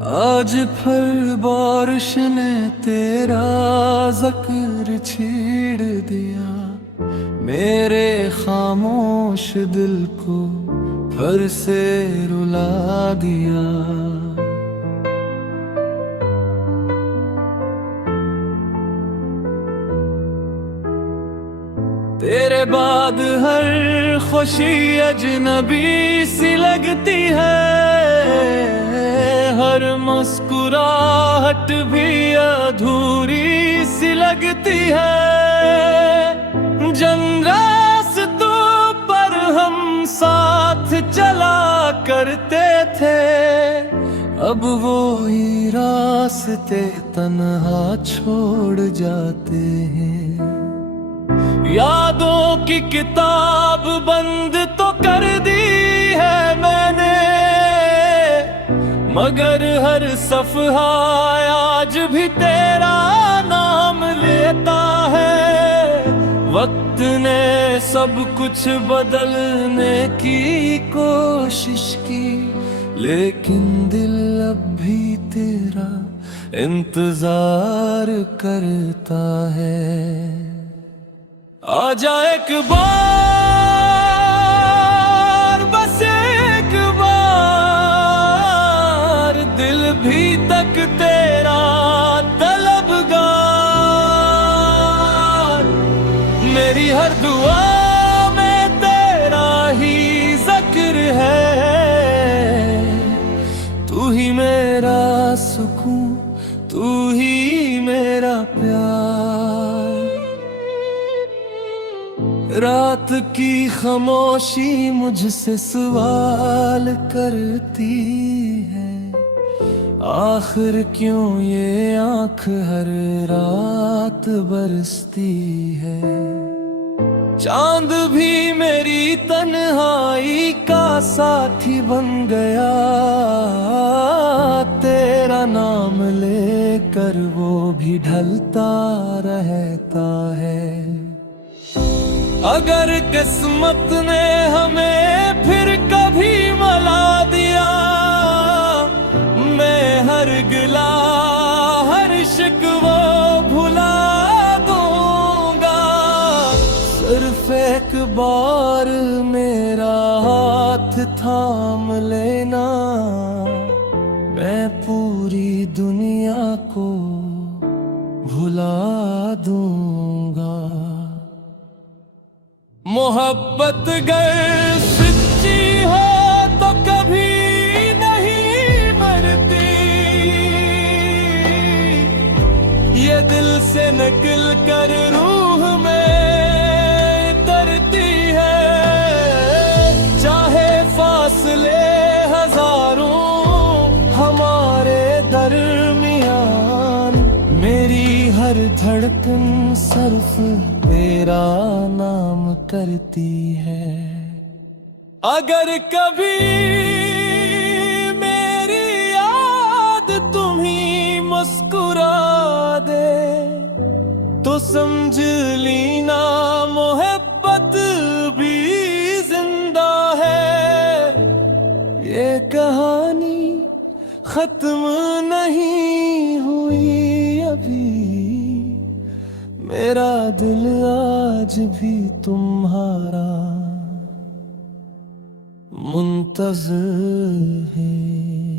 आज फिर बारिश ने तेरा ज़िक्र छेड़ दिया, मेरे खामोश दिल को फिर से रुला दिया। तेरे बाद हर खुशी अजनबी सी लगती है, हर मुस्कुराहट भी अधूरी सी लगती है। जिन रास्तों पर हम साथ चला करते थे, अब वो ही रास्ते तन्हा छोड़ जाते हैं। यादों की किताब बंद तो कर दी है मैंने, मगर हर सफ़हा आज भी तेरा नाम लेता है। वक्त ने सब कुछ बदलने की कोशिश की, लेकिन दिल अब भी तेरा इंतजार करता है। आजा एक बार, बस एक बार, दिल भी तक तेरा तलबगार। मेरी हर दुआ में तेरा ही जिक्र है, तू ही मेरा सुकून, तू ही मेरा प्यार। रात की खामोशी मुझसे सवाल करती है, आखिर क्यों ये आँख हर रात बरसती है। चांद भी मेरी तन्हाई का साथी बन गया, तेरा नाम लेकर वो भी ढलता रहता है। अगर किस्मत ने हमें फिर कभी मिला दिया, मैं हर गिला हर शिकवा भुला दूंगा। सिर्फ एक बार मेरा हाथ थाम लेना, मैं पूरी दुनिया को भुला दूंगा। मोहब्बत गर सच्ची हो तो कभी नहीं मरती, ये दिल से निकल कर रूह में उतरती है। चाहे फासले हजारों हमारे दरमियान, मेरी हर धड़कन सिर्फ तेरा नाम करती है। अगर कभी मेरी याद तुम्हीं मुस्कुरा दे, तो समझ लीना मोहब्बत भी जिंदा है। ये कहानी खत्म नहीं हुई अभी, मेरा दिल आज भी तुम्हारा मुंतज़िर है।